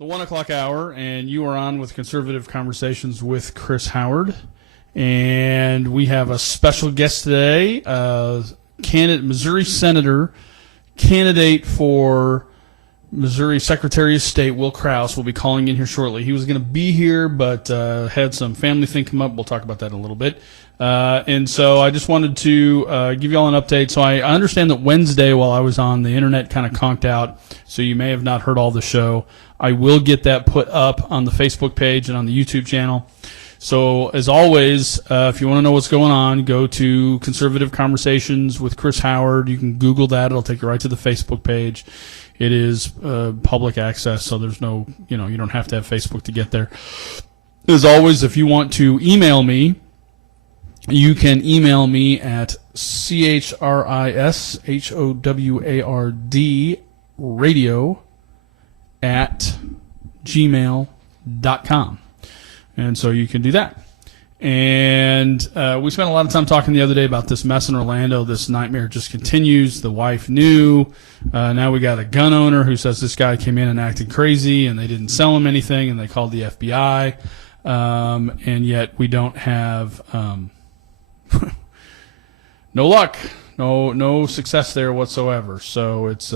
The 1 o'clock hour, and you are on with Conservative Conversations with Chris Howard. And we have a special guest today, Missouri Senator, candidate for Missouri Secretary of State, Will Kraus, will be calling in here shortly. He was going to be here, but had some family thing come up. We'll talk about that in a little bit. And so I just wanted to give you all an update. So I understand that Wednesday, while I was on, the internet kind of conked out, so you may have not heard all the show. I will get that put up on the Facebook page and on the YouTube channel. So, as always, if you want to know what's going on, go to Conservative Conversations with Chris Howard. You can Google that. It'll take you right to the Facebook page. It is public access, so there's no, you don't have to have Facebook to get there. As always, if you want to email me, you can email me at CHRISHOWARD radio@gmail.com. And so you can do that. And we spent a lot of time talking the other day about this mess in Orlando. This nightmare just continues. The wife knew. Now we got a gun owner who says this guy came in and acted crazy and they didn't sell him anything and they called the FBI. And yet we don't have no luck, no success there whatsoever. So it's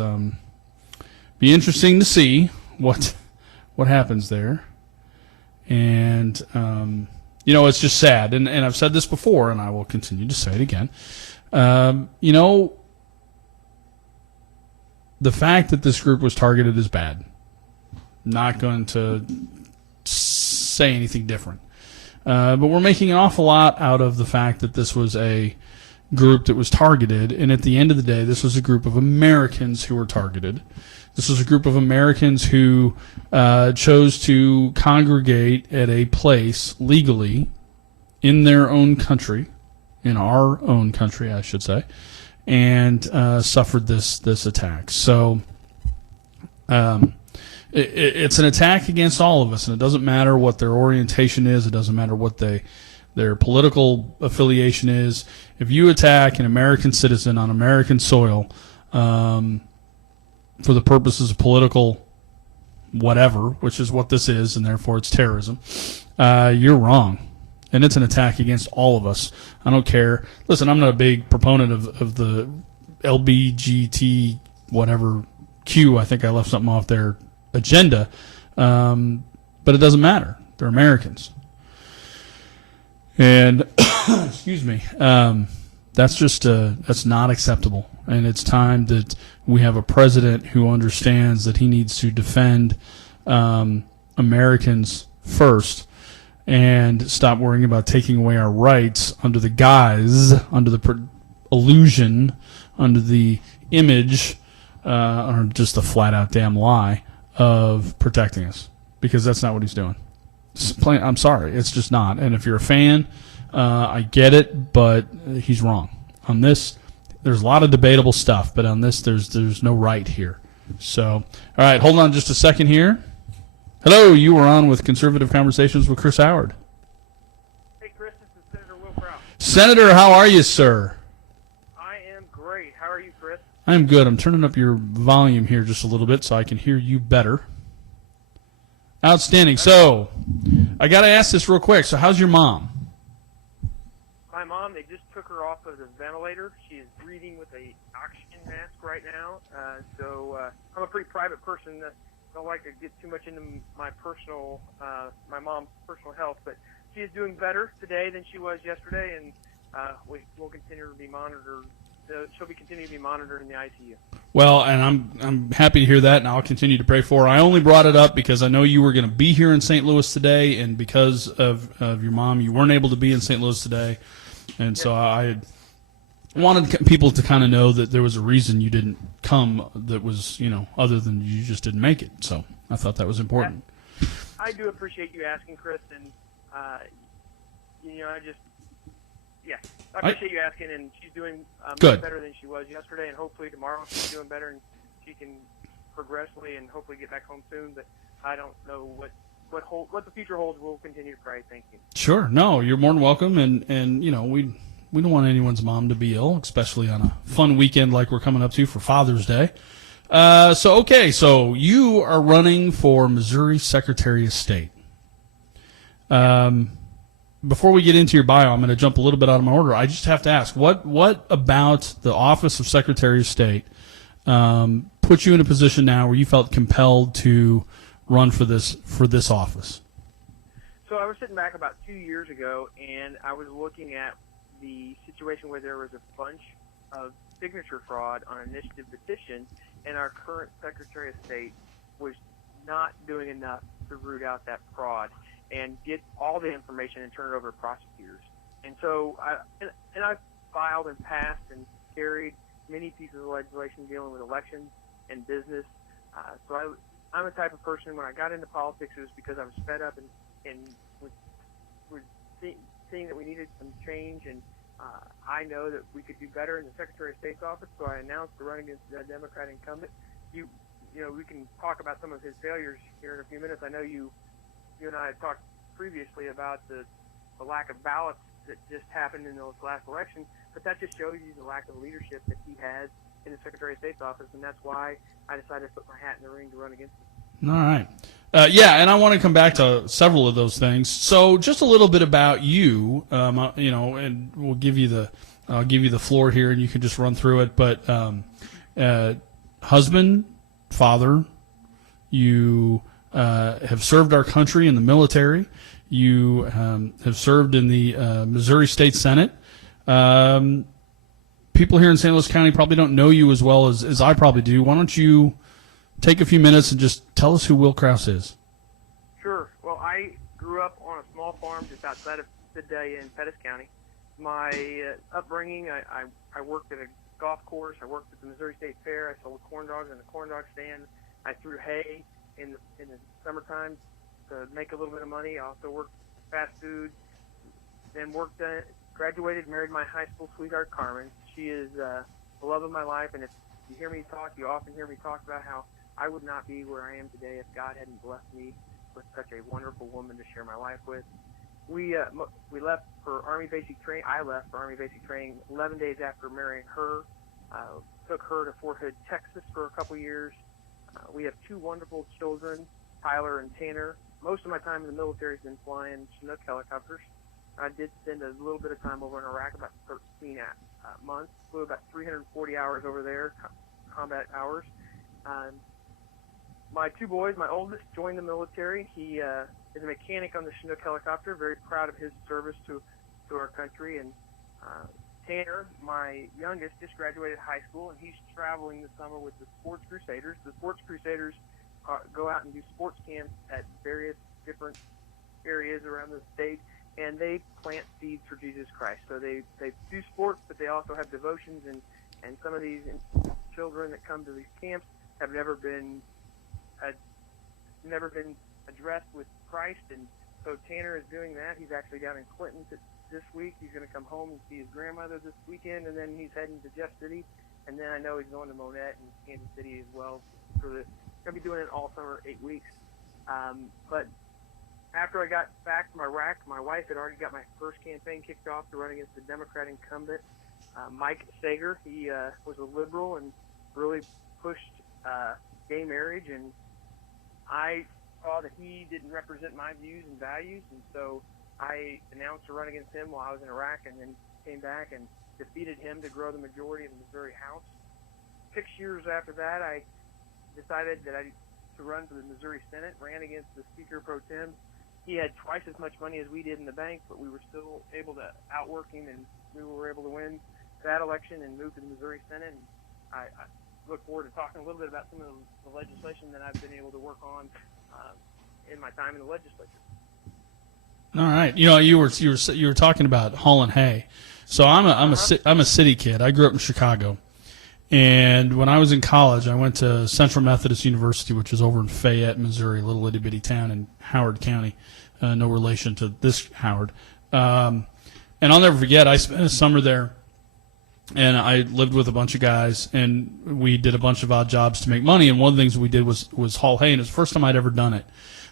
be interesting to see what happens there. And, it's just sad. And I've said this before, and I will continue to say it again. The fact that this group was targeted is bad. Not going to say anything different. But we're making an awful lot out of the fact that this was a group that was targeted. And at the end of the day, this was a group of Americans who were targeted. This was a group of Americans who chose to congregate at a place legally in their own country, in our own country, I should say, and suffered this attack. So it's an attack against all of us, and it doesn't matter what their orientation is. It doesn't matter what their political affiliation is. If you attack an American citizen on American soil, for the purposes of political whatever, which is what this is, and therefore it's terrorism, you're wrong. And it's an attack against all of us. I don't care. Listen, I'm not a big proponent of the LBGT whatever Q. I think I left something off their agenda. But it doesn't matter. They're Americans. And, excuse me, that's just that's not acceptable. And it's time that we have a president who understands that he needs to defend Americans first and stop worrying about taking away our rights under the guise, under the illusion, under the image, or just the flat-out damn lie of protecting us, because that's not what he's doing. I'm sorry, it's just not. And if you're a fan, I get it, but he's wrong on this. There's a lot of debatable stuff, but on this, there's no right here. So, all right, hold on just a second here. Hello, you are on with Conservative Conversations with Chris Howard. Hey, Chris, this is Senator Will Kraus. Senator, how are you, sir? I am great. How are you, Chris? I'm good. I'm turning up your volume here just a little bit so I can hear you better. Outstanding. So, I got to ask this real quick. So, how's your mom? My mom, they just took her off of the ventilator. She is breathing with a oxygen mask right now. I'm a pretty private person. Don't like to get too much into my mom's personal health, but she is doing better today than she was yesterday, and we'll continue to be monitored. She'll be continuing to be monitored in the ICU. Well, and I'm happy to hear that, and I'll continue to pray for her. I only brought it up because I know you were going to be here in St. Louis today, and because of your mom, you weren't able to be in St. Louis today. And so I wanted people to kind of know that there was a reason you didn't come that was, other than you just didn't make it. So I thought that was important. I do appreciate you asking, Chris, and, I appreciate you asking, and she's doing much better than she was yesterday, and hopefully tomorrow she's doing better and she can progressively and hopefully get back home soon, but I don't know what the future holds. We'll continue to pray. Thank you. Sure. No, you're more than welcome. And we don't want anyone's mom to be ill, especially on a fun weekend like we're coming up to for Father's Day. So you are running for Missouri Secretary of State. Before we get into your bio, I'm going to jump a little bit out of my order. I just have to ask, what about the office of Secretary of State put you in a position now where you felt compelled to run for this office? So I was sitting back about 2 years ago, and I was looking at the situation where there was a bunch of signature fraud on an initiative petition, and our current Secretary of State was not doing enough to root out that fraud and get all the information and turn it over to prosecutors. And so I filed and passed and carried many pieces of legislation dealing with elections and business. So I'm the type of person, when I got into politics, it was because I was fed up and was seeing that we needed some change, and I know that we could do better in the Secretary of State's office, so I announced to run against the Democrat incumbent. You know, we can talk about some of his failures here in a few minutes. I know you and I had talked previously about the lack of ballots that just happened in those last elections, but that just shows you the lack of leadership that he has in the Secretary of State's office, and that's why I decided to put my hat in the ring to run against him. All right. And I want to come back to several of those things. So just a little bit about you, and I'll give you the floor here, and you can just run through it. But husband, father, you have served our country in the military. You have served in the Missouri State Senate. People here in St. Louis County probably don't know you as well as I probably do. Why don't you take a few minutes and just tell us who Will Kraus is? Sure. Well, I grew up on a small farm just outside of Vidalia in Pettis County. My upbringing, I worked at a golf course. I worked at the Missouri State Fair. I sold corn dogs in the corn dog stand. I threw hay in the summertime to make a little bit of money. I also worked fast food. Then graduated, married my high school sweetheart, Carmen. She is the love of my life, and if you hear me talk, you often hear me talk about how I would not be where I am today if God hadn't blessed me with such a wonderful woman to share my life with. We left for Army basic training. I left for Army basic training 11 days after marrying her. Took her to Fort Hood, Texas for a couple years. We have two wonderful children, Tyler and Tanner. Most of my time in the military has been flying Chinook helicopters. I did spend a little bit of time over in Iraq, about 13 months. Flew about 340 hours over there, combat hours. My two boys, my oldest joined the military. He is a mechanic on the Chinook helicopter, very proud of his service to our country. And Tanner, my youngest, just graduated high school, and he's traveling this summer with the Sports Crusaders. The Sports Crusaders go out and do sports camps at various different areas around the state, and they plant seeds for Jesus Christ. So they do sports, but they also have devotions, and some of these children that come to these camps have never been addressed with Christ, and so Tanner is doing that. He's actually down in Clinton this week. He's going to come home and see his grandmother this weekend, and then he's heading to Jeff City, and then I know he's going to Monette and Kansas City as well. Going to be doing it all summer, 8 weeks. But after I got back from Iraq, my wife had already got my first campaign kicked off to run against the Democrat incumbent, Mike Sager. He was a liberal and really pushed gay marriage, and I saw that he didn't represent my views and values, and so I announced to run against him while I was in Iraq, and then came back and defeated him to grow the majority of the Missouri House. 6 years after that, I decided to run for the Missouri Senate, ran against the Speaker Pro Tem. He had twice as much money as we did in the bank, but we were still able to outwork him, and we were able to win that election and move to the Missouri Senate. And I look forward to talking a little bit about some of the legislation that I've been able to work on in my time in the legislature. All right, you were talking about hauling hay. So I'm a city kid. I grew up in Chicago, and when I was in college, I went to Central Methodist University, which is over in Fayette, Missouri, a little itty bitty town in Howard County, no relation to this Howard. And I'll never forget, I spent a summer there, and I lived with a bunch of guys, and we did a bunch of odd jobs to make money. And one of the things we did was haul hay, and it was the first time I'd ever done it.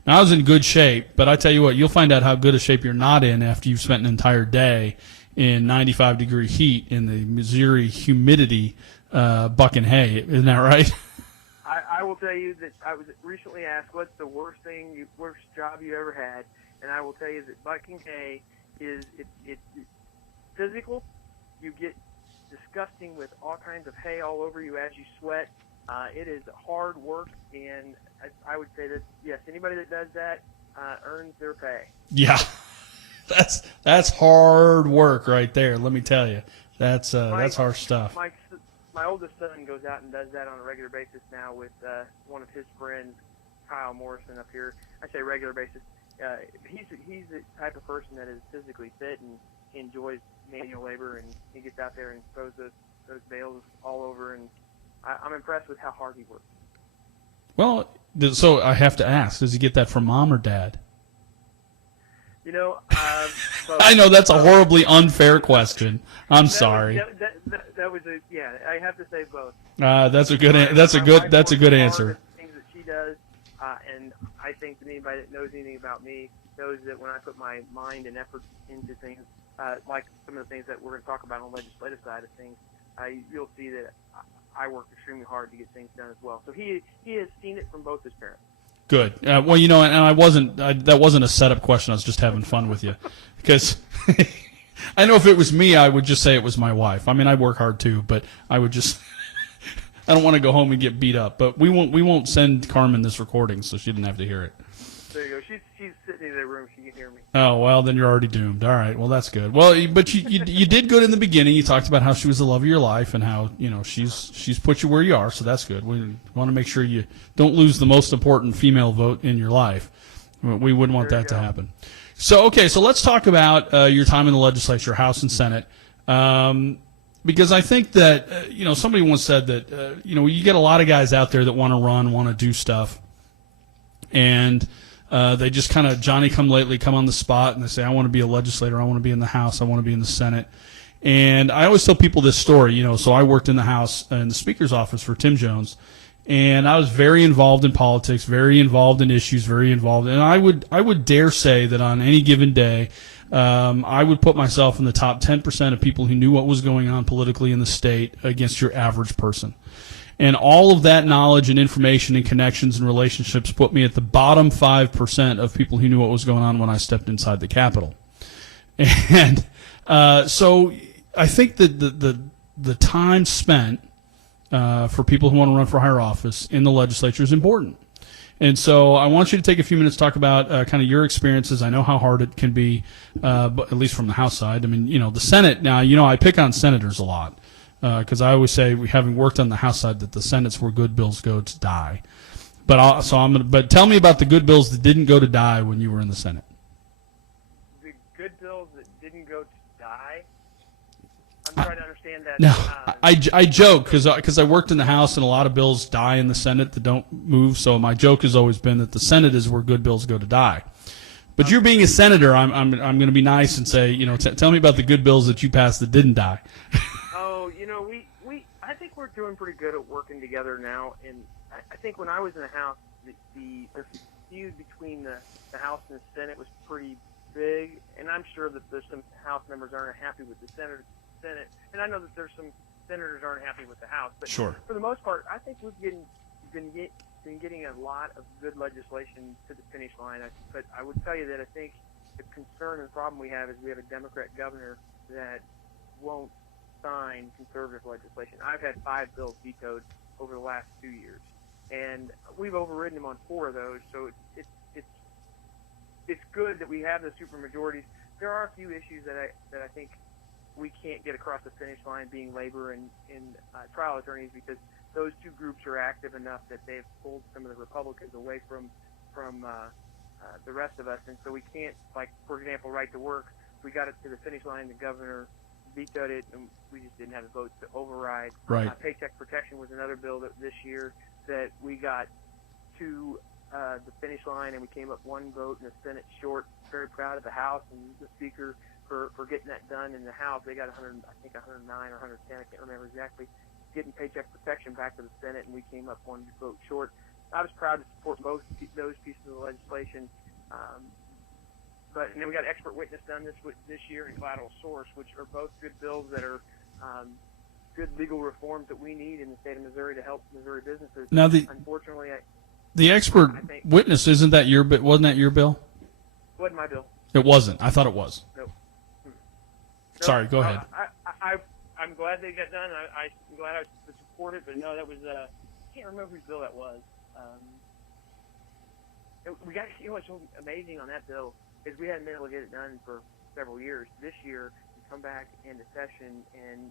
Now, I was in good shape, but I tell you what, you'll find out how good a shape you're not in after you've spent an entire day in 95-degree heat in the Missouri humidity bucking hay. Isn't that right? I will tell you that I was recently asked, what's the worst job you ever had? And I will tell you that bucking hay is it's physical. You get disgusting with all kinds of hay all over you as you sweat. It is hard work, and I would say that, yes, anybody that does that earns their pay. Yeah, that's hard work right there. Let me tell you, that's harsh stuff. My oldest son goes out and does that on a regular basis now with one of his friends, Kyle Morrison, up here. I say regular basis. He's the type of person that is physically fit and enjoys manual labor, and he gets out there and throws those bales all over, and I'm impressed with how hard he works. Well, so I have to ask, does he get that from mom or dad? You know, I know that's a horribly unfair question. I'm sorry. That was I have to say both. That's a good answer. That's a good answer. Things that she does, and I think that anybody that knows anything about me knows that when I put my mind and effort into things, like some of the things that we're going to talk about on the legislative side of things, you'll see that I work extremely hard to get things done as well. So he has seen it from both his parents. Good. Well, you know, and that wasn't a setup question. I was just having fun with you, because I know if it was me, I would just say it was my wife. I mean, I work hard too, but I would just I don't want to go home and get beat up. But we won't send Carmen this recording, so she didn't have to hear it. There you go. She's sitting in the room. She can hear me. Oh, well, then you're already doomed. All right. Well, that's good. Well, but you did good in the beginning. You talked about how she was the love of your life and how, you know, she's put you where you are, so that's good. We want to make sure you don't lose the most important female vote in your life. We wouldn't want that to happen. So, okay, so let's talk about your time in the legislature, House and Senate. Because I think that, you know, somebody once said that, you know, you get a lot of guys out there that want to run, want to do stuff, and they just kind of Johnny-come-lately come on the spot, and they say, I want to be a legislator, I want to be in the House, I want to be in the Senate. And I always tell people this story, you know, so I worked in the House, in the Speaker's office for Tim Jones, and I was very involved in politics, very involved in issues, very involved. And I would dare say that on any given day, I would put myself in the top 10% of people who knew what was going on politically in the state against your average person. And all of that knowledge and information and connections and relationships put me at the bottom 5% of people who knew what was going on when I stepped inside the Capitol. And so I think that the time spent for people who want to run for higher office in the legislature is important. And so I want you to take a few minutes to talk about kind of your experiences. I know how hard it can be, but at least from the House side. I mean, you know, the Senate, now, you know, I pick on senators a lot. Because I always say, having worked on the House side, that the Senate's where good bills go to die. But tell me about the good bills that didn't go to die when you were in the Senate. The good bills that didn't go to die. I'm trying to understand that. No, I joke because I worked in the House, and a lot of bills die in the Senate that don't move. So my joke has always been that the Senate is where good bills go to die. But you're being a senator, I'm going to be nice and say, you know, tell me about the good bills that you passed that didn't die. You know, I think we're doing pretty good at working together now, and I think when I was in the House, the feud between the House and the Senate was pretty big, and I'm sure that there's some House members aren't happy with the Senate, and I know that there's some senators aren't happy with the House, but sure. For the most part, I think we've been getting a lot of good legislation to the finish line. But I would tell you that I think the concern and problem we have is we have a Democrat governor that won't sign conservative legislation. I've had 5 bills vetoed over the last 2 years, and we've overridden him on 4 of those. So it's good that we have the supermajorities. There are a few issues that I think we can't get across the finish line, being labor and trial attorneys, because those 2 groups are active enough that they've pulled some of the Republicans away from the rest of us, and so we can't, like, for example, right to work. We got it to the finish line, the governor vetoed it, and we just didn't have the votes to override. Right. Paycheck protection was another bill that this year that we got to the finish line, and we came up 1 vote in the Senate short. Very proud of the House and the Speaker for getting that done. In the House, they got 109 or 110, I can't remember exactly, getting paycheck protection back to the Senate, and we came up 1 vote short. I was proud to support both those pieces of legislation. And then we got expert witness done this year and collateral source, which are both good bills that are good legal reforms that we need in the state of Missouri to help Missouri businesses. Now, Unfortunately, the expert witness, isn't that your bill? Wasn't that your bill? Wasn't my bill. It wasn't. I thought it was. Nope. Sorry, go ahead. I'm glad they got done. I'm glad I support it, but no, that was I can't remember whose bill that was. We got, what's so amazing on that bill is we hadn't been able to get it done for several years. This year, we come back into session, and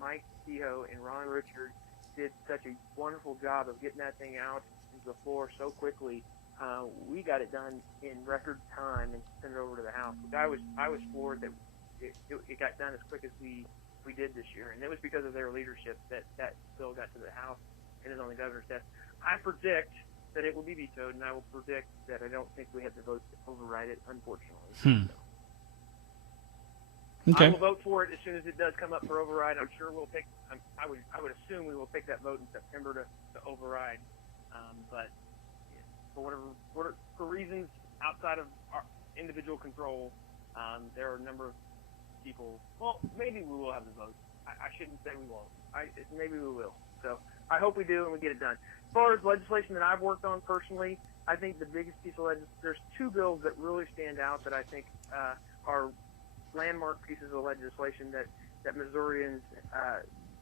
Mike Kehoe and Ron Richard did such a wonderful job of getting that thing out into the floor so quickly. We got it done in record time and sent it over to the House. I was floored that it got done as quick as we did this year, and it was because of their leadership that bill got to the House and is on the governor's desk. I predict that it will be vetoed, and I will predict that I don't think we have the votes to override it, unfortunately. Okay. I will vote for it as soon as it does come up for override. I'm sure we'll pick. I would assume we will pick that vote in September to override, but for reasons outside of our individual control, there are a number of people. Well, maybe we will have the vote. I shouldn't say we won't. Maybe we will. So I hope we do and we get it done. As far as legislation that I've worked on personally, I think the biggest piece of legislation, there's two bills that really stand out that I think are landmark pieces of legislation that Missourians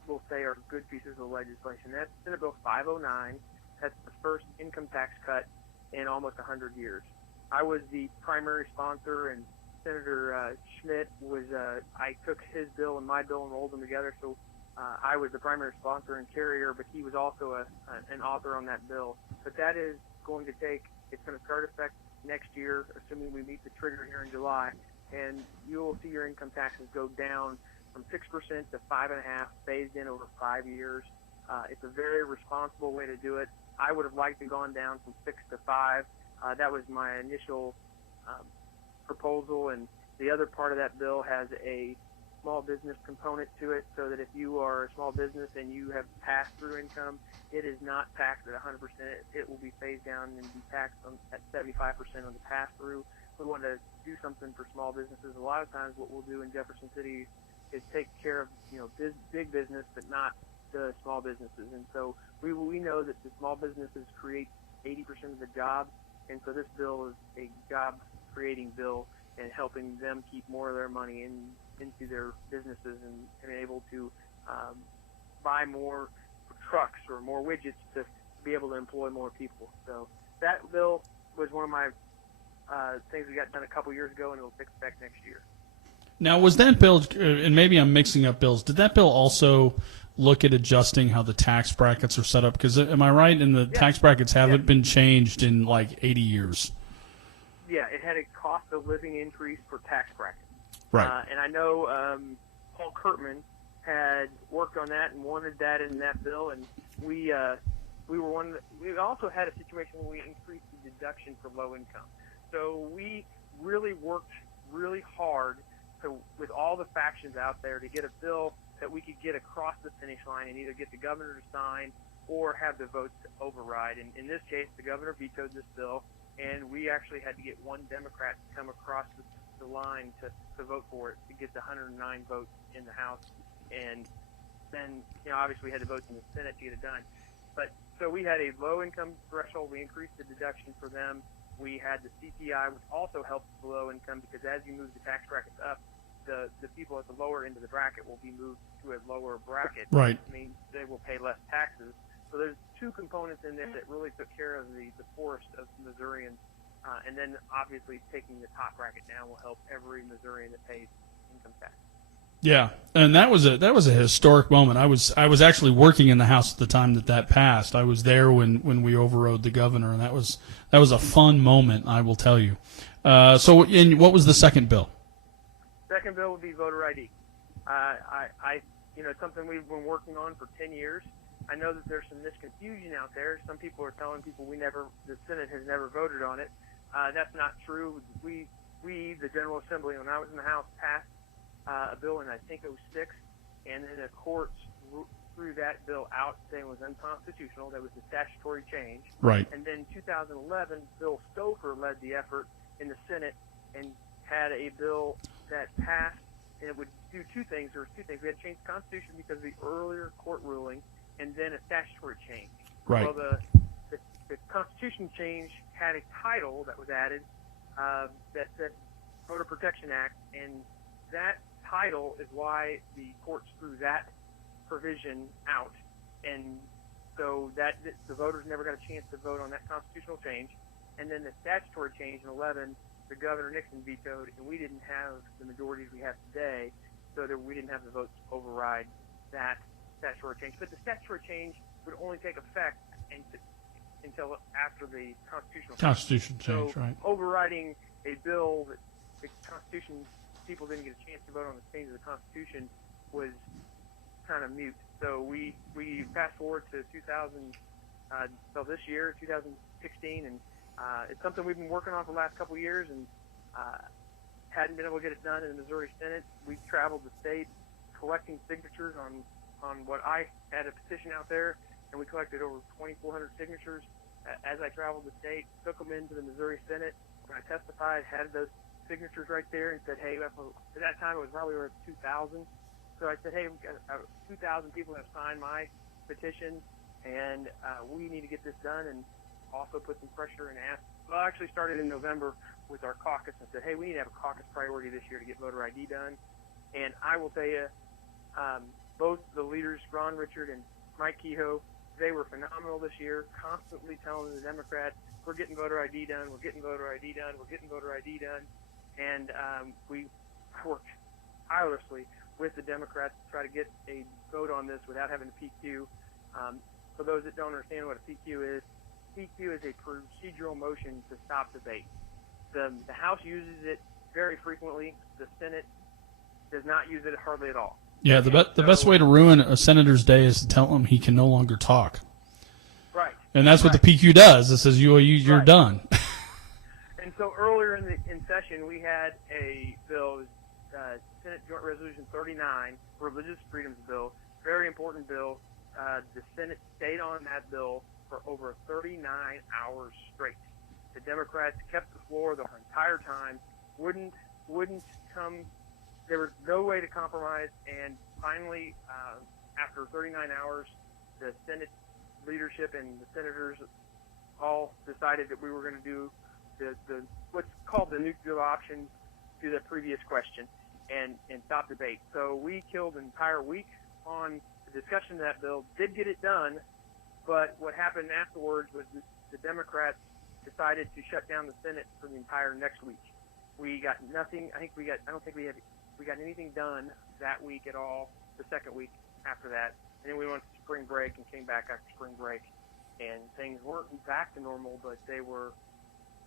will say are good pieces of legislation. That's Senate Bill 509. That's the first income tax cut in almost 100 years. I was the primary sponsor, and Senator Schmidt was, I took his bill and my bill and rolled them together, so I was the primary sponsor and carrier, but he was also an author on that bill. But that is going to it's going to start effect next year, assuming we meet the trigger here in July, and you will see your income taxes go down from 6% to 5.5%, phased in over 5 years. It's a very responsible way to do it. I would have liked to gone down from 6 to 5. That was my initial proposal, and the other part of that bill has a small business component to it, so that if you are a small business and you have pass-through income, it is not taxed at 100%. It will be phased down and be taxed at 75% on the pass-through. We want to do something for small businesses. A lot of times what we'll do in Jefferson City is take care of big business, but not the small businesses. And so we know that the small businesses create 80% of the jobs, and so this bill is a job-creating bill and helping them keep more of their money into their businesses and able to buy more trucks or more widgets to be able to employ more people. So that bill was one of my things we got done a couple years ago, and it'll take effect next year. Now, was that bill, and maybe I'm mixing up bills, did that bill also look at adjusting how the tax brackets are set up? Because am I right in the tax brackets haven't been changed in like 80 years? Yeah, it had a cost of living increase for tax brackets. Right. And I know Paul Kurtman had worked on that and wanted that in that bill, and we were one. We also had a situation where we increased the deduction for low income. So we really worked really hard with all the factions out there to get a bill that we could get across the finish line and either get the governor to sign or have the votes to override. And in this case, the governor vetoed this bill, and we actually had to get one Democrat to come across the line to vote for it to get the 109 votes in the House. And then, obviously we had the votes in the Senate to get it done. But so we had a low income threshold. We increased the deduction for them. We had the CPI, which also helps the low income, because as you move the tax brackets up, the people at the lower end of the bracket will be moved to a lower bracket. Right. Which means they will pay less taxes. So there's two components in there that really took care of the poorest of Missourians. And then obviously taking the top bracket down will help every Missourian that pays income tax. Yeah, and that was a historic moment. I was actually working in the House at the time that passed. I was there when we overrode the governor, and that was a fun moment, I will tell you. So, what was the second bill? Second bill would be voter ID. It's something we've been working on for 10 years. I know that there's some misconfusion out there. Some people are telling people the Senate has never voted on it. That's not true. We, the General Assembly, when I was in the House, passed a bill in, I think, 2006, and then the courts threw that bill out saying it was unconstitutional. That was the statutory change. Right. And then 2011, Bill Stouffer led the effort in the Senate and had a bill that passed and it would do two things. There was two things. We had to change the Constitution because of the earlier court ruling, and then a statutory change. Right. Well, the Constitution change had a title that was added that said Voter Protection Act, and that title is why the courts threw that provision out, and so that the voters never got a chance to vote on that constitutional change. And then the statutory change in 11, the Governor Nixon vetoed, and we didn't have the majorities we have today, so that we didn't have the votes to override that statutory change. But the statutory change would only take effect until after the constitution change, right? Overriding a bill that the Constitution, people didn't get a chance to vote on the change of the Constitution, was kind of mute. So we fast forward to 2000, so this year, 2016, and it's something we've been working on for the last couple of years, and hadn't been able to get it done in the Missouri Senate. We traveled the state collecting signatures on what I had a petition out there, and we collected over 2,400 signatures as I traveled the state, took them into the Missouri Senate. When I testified, had those signatures right there and said, hey, at that time it was probably over 2,000. So I said, hey, we've got 2,000 people have signed my petition, and we need to get this done, and also put some pressure and asked. Well, I actually started in November with our caucus and said, hey, we need to have a caucus priority this year to get voter ID done. And I will tell you, both the leaders, Ron Richard and Mike Kehoe, they were phenomenal this year, constantly telling the Democrats, we're getting voter ID done, we're getting voter ID done, we're getting voter ID done. And we worked tirelessly with the Democrats to try to get a vote on this without having a PQ. For those that don't understand what a PQ is a procedural motion to stop debate. The House uses it very frequently. The Senate does not use it hardly at all. Yeah, the best way to ruin a senator's day is to tell him he can no longer talk. Right. And that's what the PQ does. It says you're right. done. And so earlier in session, we had a bill, Senate Joint Resolution 39, Religious Freedoms Bill, very important bill. The Senate stayed on that bill for over 39 hours straight. The Democrats kept the floor the entire time, wouldn't come. There was no way to compromise, and finally, after 39 hours, the Senate leadership and the senators all decided that we were going to do the what's called the nuclear option to the previous question and stop debate. So we killed an entire week on the discussion of that bill, did get it done, but what happened afterwards was the Democrats decided to shut down the Senate for the entire next week. We got nothing. I don't think we got anything done that week at all. The second week after that, and then we went to spring break and came back after spring break, and things weren't back to normal, but they were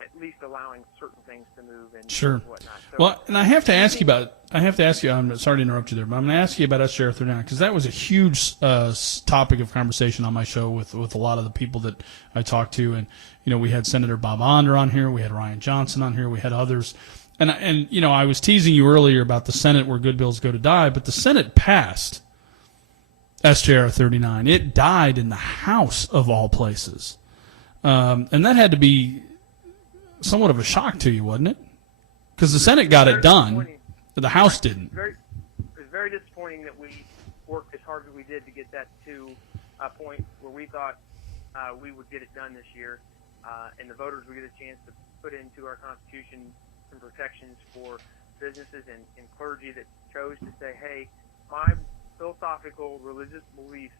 at least allowing certain things to move and sure. whatnot. So, well, and I have to ask you. I'm sorry to interrupt you there, but I'm going to ask you about SJR 39 because that was a huge topic of conversation on my show with a lot of the people that I talked to, and we had Senator Bob Onder on here, we had Ryan Johnson on here, we had others, and I was teasing you earlier about the Senate where good bills go to die, but the Senate passed SJR 39. It died in the House of all places, and that had to be somewhat of a shock to you, wasn't it? Because the Senate got it done, but the House didn't. It was very disappointing that we worked as hard as we did to get that to a point where we thought we would get it done this year, and the voters would get a chance to put into our Constitution some protections for businesses and clergy that chose to say, hey, my philosophical religious beliefs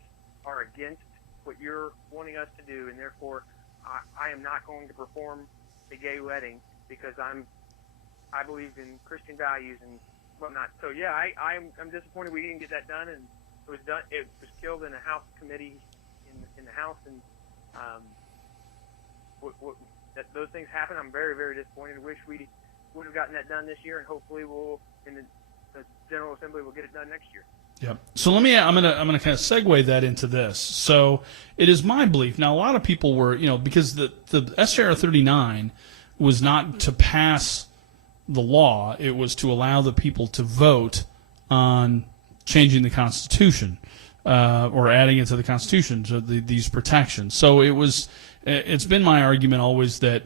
are against what you're wanting us to do, and therefore I am not going to perform a gay wedding because I believe in Christian values and whatnot. So yeah, I'm disappointed we didn't get that done, and it was done. It was killed in a House committee in the House, and that those things happen. I'm very, very disappointed. Wish we would have gotten that done this year, and hopefully we'll in the General Assembly we'll get it done next year. Yep. So I'm gonna kind of segue that into this. So it is my belief. Now a lot of people were, because the SJR 39 was not to pass the law, it was to allow the people to vote on changing the Constitution or adding it to the Constitution, to these protections. So it's been my argument always that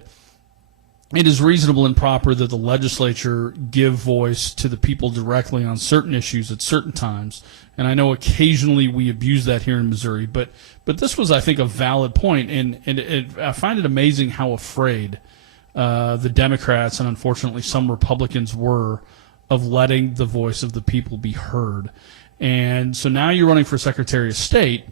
it is reasonable and proper that the legislature give voice to the people directly on certain issues at certain times. And I know occasionally we abuse that here in Missouri, but this was, I think, a valid point. And I find it amazing how afraid the Democrats and unfortunately some Republicans were of letting the voice of the people be heard. And so now you're running for Secretary of State,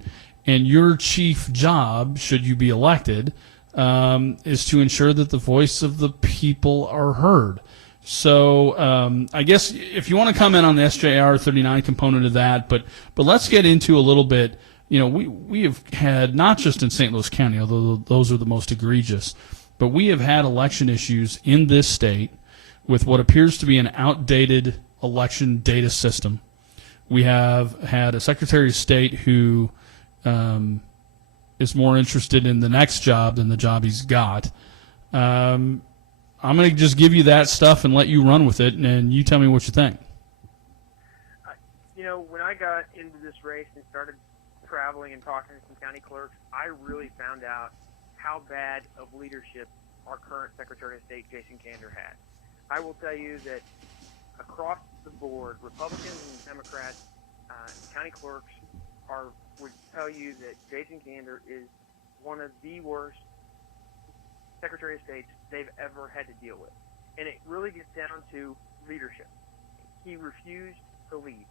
and your chief job, should you be elected, is to ensure that the voice of the people are heard. So I guess if you want to comment on the SJR 39 component of that, but let's get into a little bit. You know, we have had, not just in St. Louis County, although those are the most egregious, but we have had election issues in this state with what appears to be an outdated election data system. We have had a Secretary of State who is more interested in the next job than the job he's got. I'm going to just give you that stuff and let you run with it, and you tell me what you think. You know, when I got into this race and started traveling and talking to some county clerks, I really found out how bad of leadership our current Secretary of State, Jason Kander, had. I will tell you that across the board, Republicans and Democrats, county clerks would tell you that Jason Kander is one of the worst Secretary of States they've ever had to deal with. And it really gets down to leadership. He refused to lead.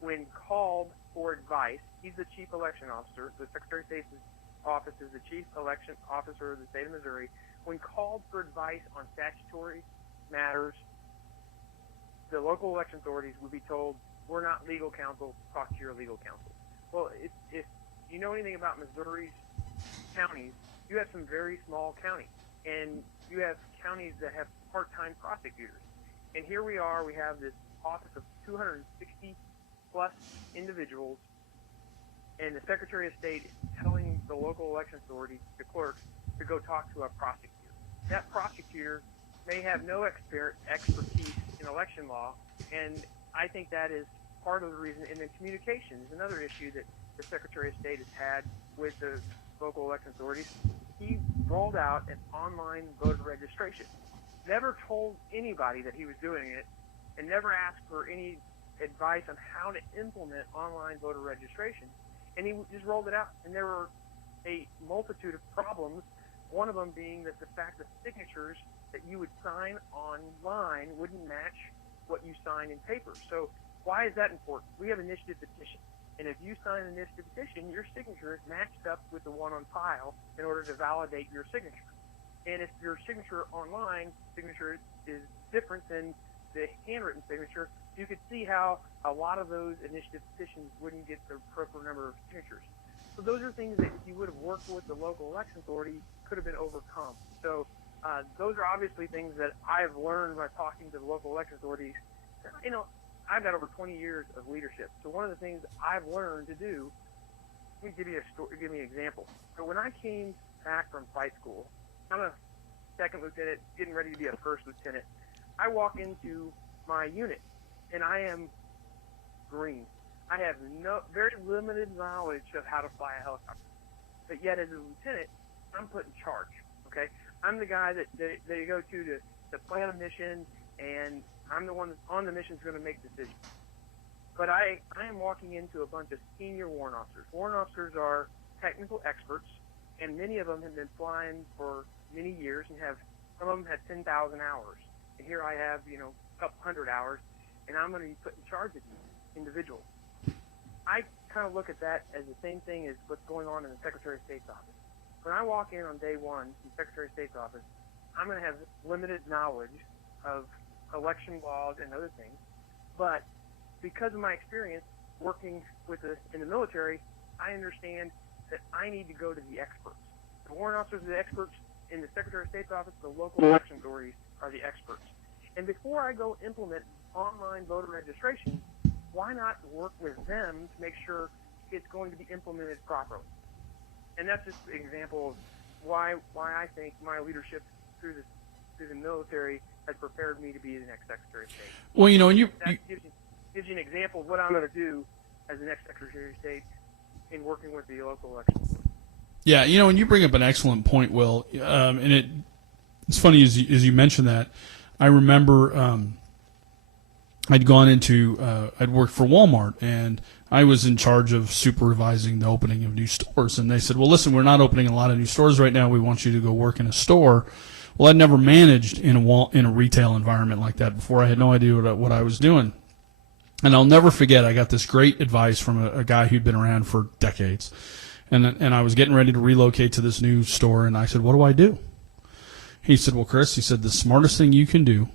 When called for advice, he's the chief election officer. The Secretary of State's office is the chief election officer of the state of Missouri. When called for advice on statutory matters, the local election authorities would be told, we're not legal counsel, talk to your legal counsel. Well, if you know anything about Missouri's counties, you have some very small counties, and you have counties that have part-time prosecutors. And here we are, we have this office of 260-plus individuals, and the Secretary of State is telling the local election authority, the clerks, to go talk to a prosecutor. That prosecutor may have no expertise in election law, and I think that is part of the reason. And then communication is another issue that the Secretary of State has had with the local election authorities. He rolled out an online voter registration, never told anybody that he was doing it, and never asked for any advice on how to implement online voter registration. And he just rolled it out, and there were a multitude of problems, one of them being that the fact that signatures that you would sign online wouldn't match what you sign in paper. So why is that important? We have initiative petition. And if you sign an initiative petition, your signature is matched up with the one on file in order to validate your signature. And if your signature online signature is different than the handwritten signature, you could see how a lot of those initiative petitions wouldn't get the proper number of signatures. So those are things that if you would have worked with the local election authority could have been overcome. So those are obviously things that I've learned by talking to the local election authorities. You know, I've got over 20 years of leadership. So one of the things I've learned to do, let me give you an example. So when I came back from flight school, I'm a second lieutenant, getting ready to be a first lieutenant. I walk into my unit, and I am green. I have very limited knowledge of how to fly a helicopter. But yet, as a lieutenant, I'm put in charge. Okay, I'm the guy that you go to plan a mission, and I'm the one that's on the mission who's going to make decisions. But I am walking into a bunch of senior warrant officers. Warrant officers are technical experts, and many of them have been flying for many years and some of them have 10,000 hours. And here I have, a couple hundred hours, and I'm going to be put in charge of these individuals. I kind of look at that as the same thing as what's going on in the Secretary of State's office. When I walk in on day one in the Secretary of State's office, I'm going to have limited knowledge of election laws and other things, but because of my experience working in the military, I understand that I need to go to the experts. The warrant officers are the experts in the Secretary of State's office. The local election authorities are the experts. And before I go implement online voter registration, why not work with them to make sure it's going to be implemented properly? And that's just an example of why I think my leadership through the military has prepared me to be the next Secretary of State. Well, and that gives you an example of what I'm going to do as the next Secretary of State in working with the local election board. Yeah, and you bring up an excellent point, Will, and It's funny as you mentioned that. I remember I'd gone into I'd worked for Walmart, and I was in charge of supervising the opening of new stores. And they said, "Well, listen, we're not opening a lot of new stores right now. We want you to go work in a store." Well, I'd never managed in a retail environment like that before. I had no idea what I was doing. And I'll never forget, I got this great advice from a guy who'd been around for decades. And I was getting ready to relocate to this new store, and I said, "What do I do?" He said, "Well, Chris," he said, "the smartest thing you can do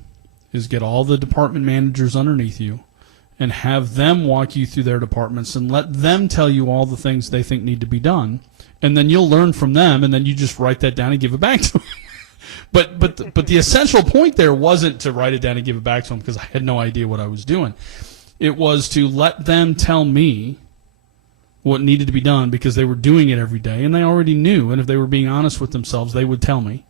is get all the department managers underneath you and have them walk you through their departments and let them tell you all the things they think need to be done. And then you'll learn from them, and then you just write that down and give it back to them." But the essential point there wasn't to write it down and give it back to them because I had no idea what I was doing. It was to let them tell me what needed to be done because they were doing it every day, and they already knew. And if they were being honest with themselves, they would tell me.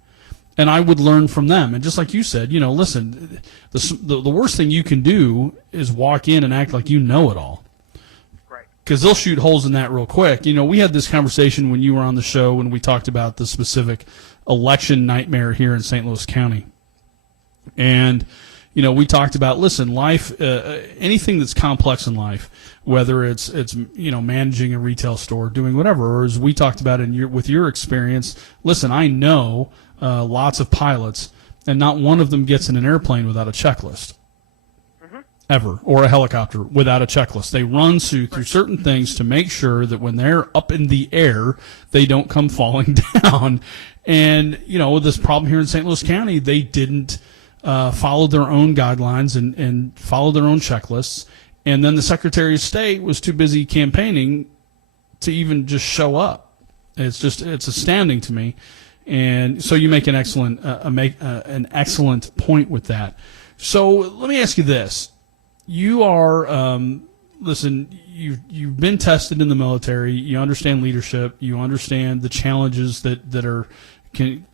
And I would learn from them. And just like you said, listen, the worst thing you can do is walk in and act like you know it all. Right. Because they'll shoot holes in that real quick. We had this conversation when you were on the show when we talked about the specific election nightmare here in St. Louis County. And, we talked about, listen, life, anything that's complex in life, whether it's managing a retail store, doing whatever, or as we talked about with your experience, listen, I know lots of pilots, and not one of them gets in an airplane without a checklist. Mm-hmm. Ever, or a helicopter without a checklist. They run through certain things to make sure that when they're up in the air, they don't come falling down. And, with this problem here in St. Louis County, they didn't follow their own guidelines and follow their own checklists. And then the Secretary of State was too busy campaigning to even just show up. It's astounding to me. And so you make an excellent point with that. So let me ask you this: you are listen. You've been tested in the military. You understand leadership. You understand the challenges that can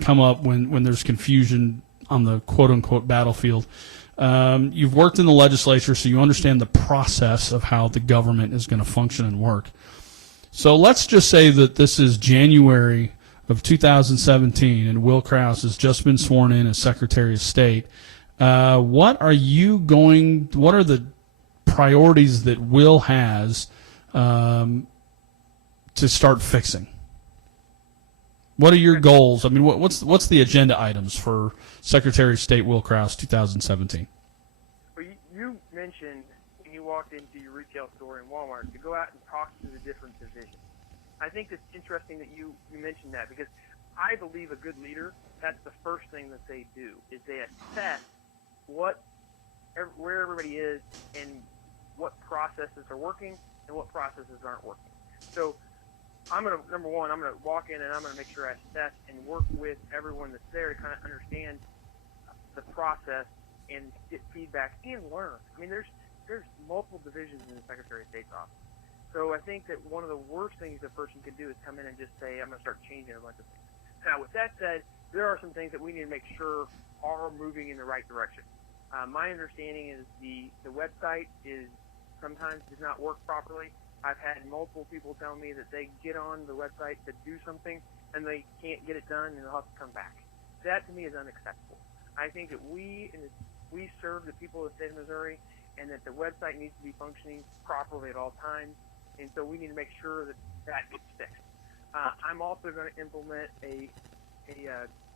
come up when there's confusion on the quote unquote battlefield. You've worked in the legislature, so you understand the process of how the government is going to function and work. So let's just say that this is January of 2017, and Will Kraus has just been sworn in as Secretary of State. What are the priorities that Will has to start fixing? What are your goals? I mean, what's the agenda items for Secretary of State Will Kraus 2017? Well, you mentioned when you walked into your retail store in Walmart to go out and talk to the different divisions. I think it's interesting that you mentioned that because I believe a good leader, that's the first thing that they do, is they assess where everybody is and what processes are working and what processes aren't working. So number one, I'm going to walk in and I'm going to make sure I assess and work with everyone that's there to kind of understand the process and get feedback and learn. I mean, there's multiple divisions in the Secretary of State's office. So I think that one of the worst things a person can do is come in and just say, "I'm going to start changing a bunch of things." Now, with that said, there are some things that we need to make sure are moving in the right direction. My understanding is the website sometimes does not work properly. I've had multiple people tell me that they get on the website to do something and they can't get it done and they'll have to come back. That to me is unacceptable. I think that we serve the people of the state of Missouri and that the website needs to be functioning properly at all times. And so we need to make sure that gets fixed. I'm also going to implement a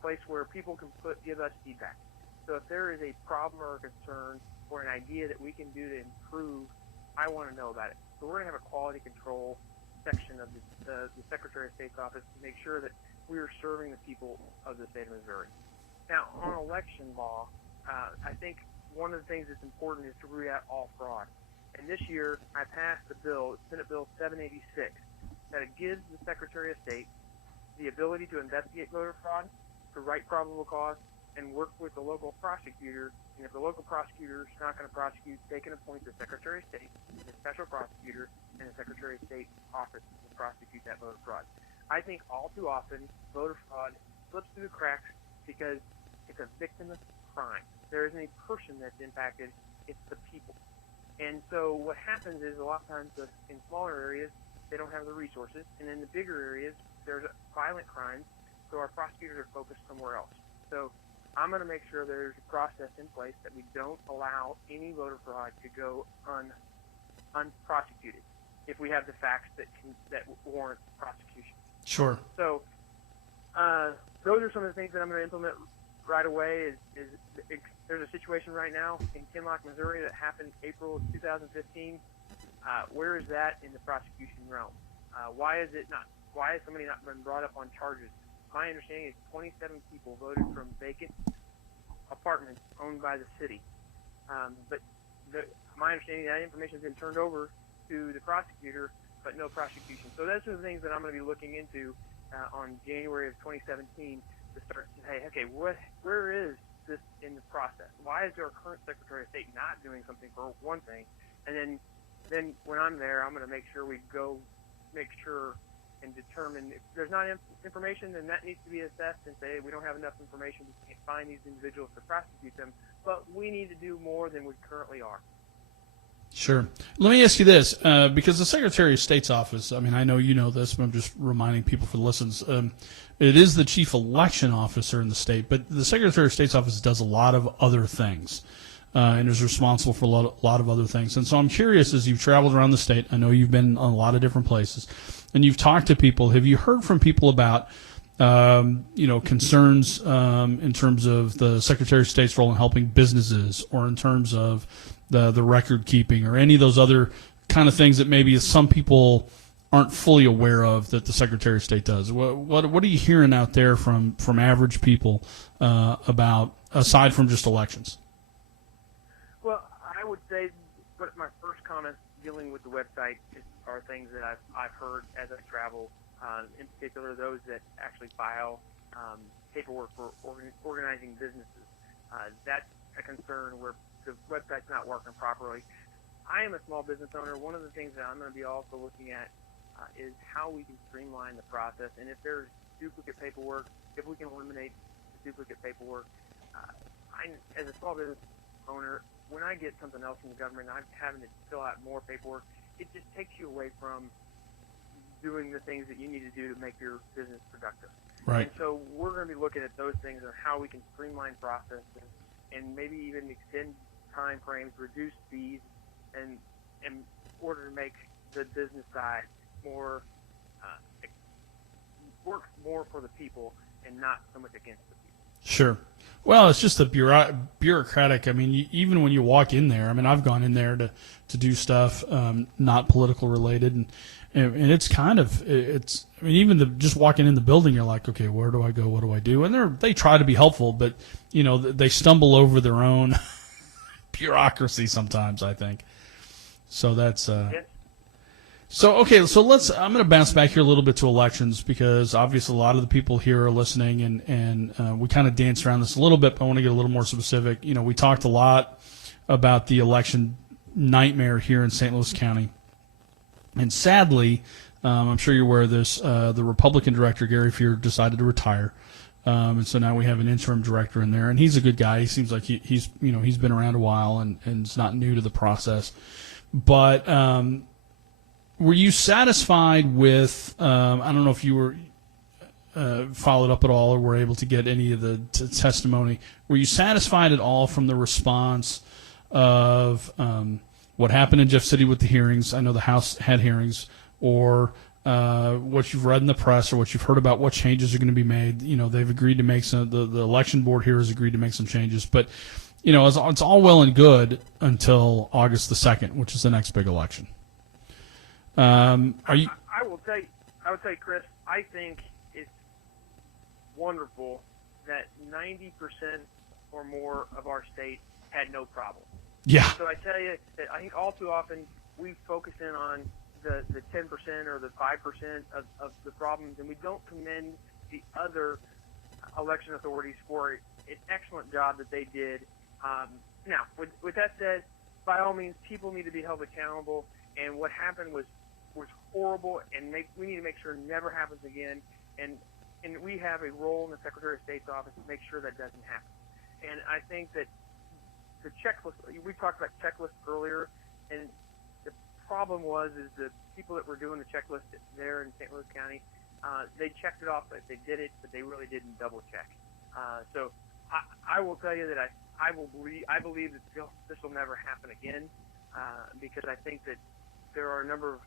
place where people can give us feedback. So if there is a problem or a concern or an idea that we can do to improve, I want to know about it. So we're going to have a quality control section of the Secretary of State's office to make sure that we are serving the people of the state of Missouri. Now, on election law, I think one of the things that's important is to root out all fraud. And this year, I passed the bill, Senate Bill 786, that it gives the Secretary of State the ability to investigate voter fraud, to write probable cause, and work with the local prosecutor. And if the local prosecutor is not going to prosecute, they can appoint the Secretary of State, the special prosecutor, and the Secretary of State's office to prosecute that voter fraud. I think all too often, voter fraud slips through the cracks because it's a victimless crime. There isn't a person that's impacted, it's the people. And so what happens is a lot of times in smaller areas, they don't have the resources. And in the bigger areas, there's violent crimes, so our prosecutors are focused somewhere else. So I'm going to make sure there's a process in place that we don't allow any voter fraud to go unprosecuted if we have the facts that warrant prosecution. Sure. So those are some of the things that I'm going to implement right away. There's a situation right now in Kinloch, Missouri that happened April of 2015. Where is that in the prosecution realm? Why has somebody not been brought up on charges? My understanding is 27 people voted from vacant apartments owned by the city. But my understanding that information has been turned over to the prosecutor, but no prosecution. So those are the things that I'm going to be looking into on January of 2017 to start to say, okay, where is this in the process? Why is our current Secretary of State not doing something for one thing? And then when I'm there, I'm going to make sure we go make sure and determine if there's not information, then that needs to be assessed and say we don't have enough information, we can't find these individuals to prosecute them, but we need to do more than we currently are. Sure. Let me ask you this, because the Secretary of State's office, I mean, I know you know this, but I'm just reminding people for the listens, it is the chief election officer in the state, but the Secretary of State's office does a lot of other things. And is responsible for a lot of other things. And so I'm curious, as you've traveled around the state, I know you've been on a lot of different places, and you've talked to people. Have you heard from people about, concerns in terms of the Secretary of State's role in helping businesses, or in terms of the record keeping, or any of those other kind of things that maybe some people aren't fully aware of that the Secretary of State does? What are you hearing out there from average people about, aside from just elections? Well, I would say what my first comments dealing with the website are things that I've heard as I travel, in particular those that actually file paperwork for organizing businesses. That's a concern where the website's not working properly. I am a small business owner. One of the things that I'm going to be also looking at is how we can streamline the process, and if there's duplicate paperwork, if we can eliminate the duplicate paperwork. As a small business owner, when I get something else from the government, I'm having to fill out more paperwork. It just takes you away from doing the things that you need to do to make your business productive. Right. And so we're going to be looking at those things and how we can streamline processes and maybe even extend time frames, reduce fees, and in order to make the business side more work more for the people and not so much against the people. Sure. Well, it's just the bureaucratic. I mean, even when you walk in there, I mean, I've gone in there to do stuff not political related, and it's kind of, it's, I mean, even just walking in the building, you're like, okay, where do I go? What do I do? And they try to be helpful, but, they stumble over their own bureaucracy sometimes, I think. So that's, Yes. So, okay, so I'm going to bounce back here a little bit to elections, because obviously a lot of the people here are listening, and we kind of danced around this a little bit, but I want to get a little more specific. We talked a lot about the election nightmare here in St. Louis County. And sadly, I'm sure you're aware of this, the Republican director, Gary Fear, decided to retire. And so now we have an interim director in there, and he's a good guy. He seems like he's been around a while and is not new to the process. But were you satisfied with, I don't know if you were followed up at all or were able to get any of the testimony, were you satisfied at all from the response of what happened in Jeff City with the hearings? I know the House had hearings, or what you've read in the press, or what you've heard about what changes are going to be made. They've agreed to make some, the election board here has agreed to make some changes, but it's all well and good until August the 2nd, which is the next big election. I would say, Chris, I think it's wonderful that 90% or more of our state had no problem. Yeah. So I tell you that I think all too often we focus in on the 10% or the 5% of the problems, and we don't commend the other election authorities for an excellent job that they did. Now, with that said, by all means, people need to be held accountable, and what happened was horrible, and we need to make sure it never happens again. And we have a role in the Secretary of State's office to make sure that doesn't happen. And I think that the checklist, we talked about checklists earlier, and the problem is the people that were doing the checklist there in St. Louis County, they checked it off, but they did it, but they really didn't double check. So I will tell you that I believe that this will never happen again, because I think that there are a number of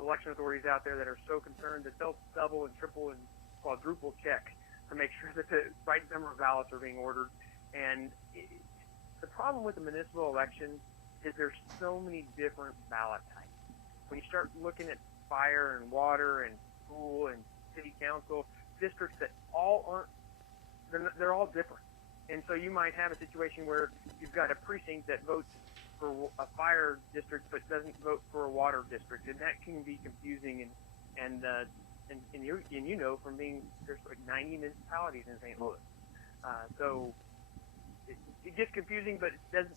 election authorities out there that are so concerned that they'll double and triple and quadruple check to make sure that the right number of ballots are being ordered. And the problem with the municipal election is there's so many different ballot types. When you start looking at fire and water and school and city council districts that all aren't, they're all different. And so you might have a situation where you've got a precinct that votes for a fire district but doesn't vote for a water district, and that can be confusing. And you know from being, there's like 90 municipalities in St. Louis, so it gets confusing, but it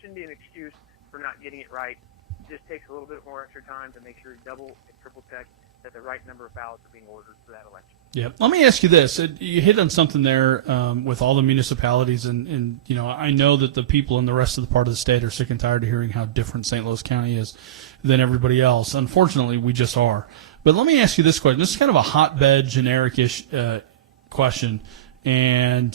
shouldn't be an excuse for not getting it right. It just takes a little bit more extra time to make sure you double and triple check that the right number of ballots are being ordered for that election. Yeah. Let me ask you this. You hit on something there with all the municipalities, and you know, I know that the people in the rest of the part of the state are sick and tired of hearing how different St. Louis County is than everybody else. Unfortunately, we just are. But let me ask you this question. This is kind of a hotbed, generic-ish question. And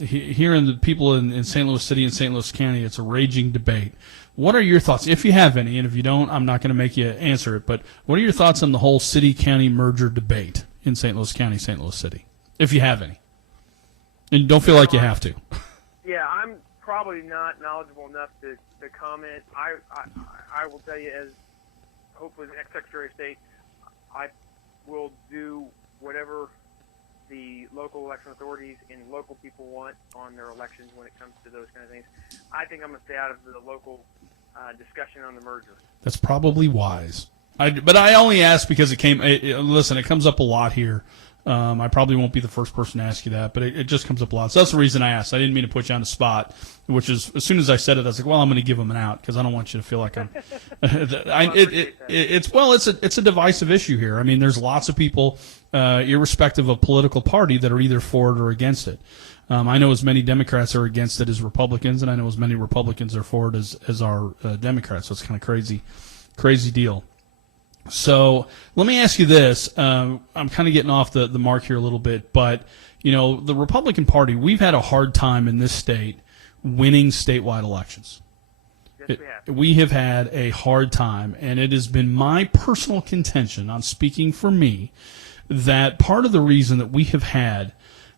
here in the people in St. Louis City and St. Louis County, it's a raging debate. What are your thoughts, if you have any, and if you don't, I'm not going to make you answer it, but what are your thoughts on the whole city-county merger debate in St. Louis County, St. Louis City, if you have any? And don't feel like you have to. Yeah, I'm probably not knowledgeable enough to comment. I will tell you, as hopefully the next Secretary of State, I will do whatever the local election authorities and local people want on their elections when it comes to those kind of things. I think I'm going to stay out of the local discussion on the merger. That's probably wise. But I only asked because it comes up a lot here. I probably won't be the first person to ask you that, but it just comes up a lot. So that's the reason I asked. I didn't mean to put you on the spot, which is, as soon as I said it, I was like, well, I'm going to give them an out because I don't want you to feel like I'm. It's a divisive issue here. I mean, there's lots of people, irrespective of political party, that are either for it or against it. I know as many Democrats are against it as Republicans, and I know as many Republicans are for it as are Democrats. So it's kind of crazy deal. So let me ask you this. I'm kind of getting off the mark here a little bit, but, you know, the Republican Party, we've had a hard time in this state winning statewide elections. Yes, We have had a hard time, and it has been my personal contention, I'm speaking for me, that part of the reason that we have had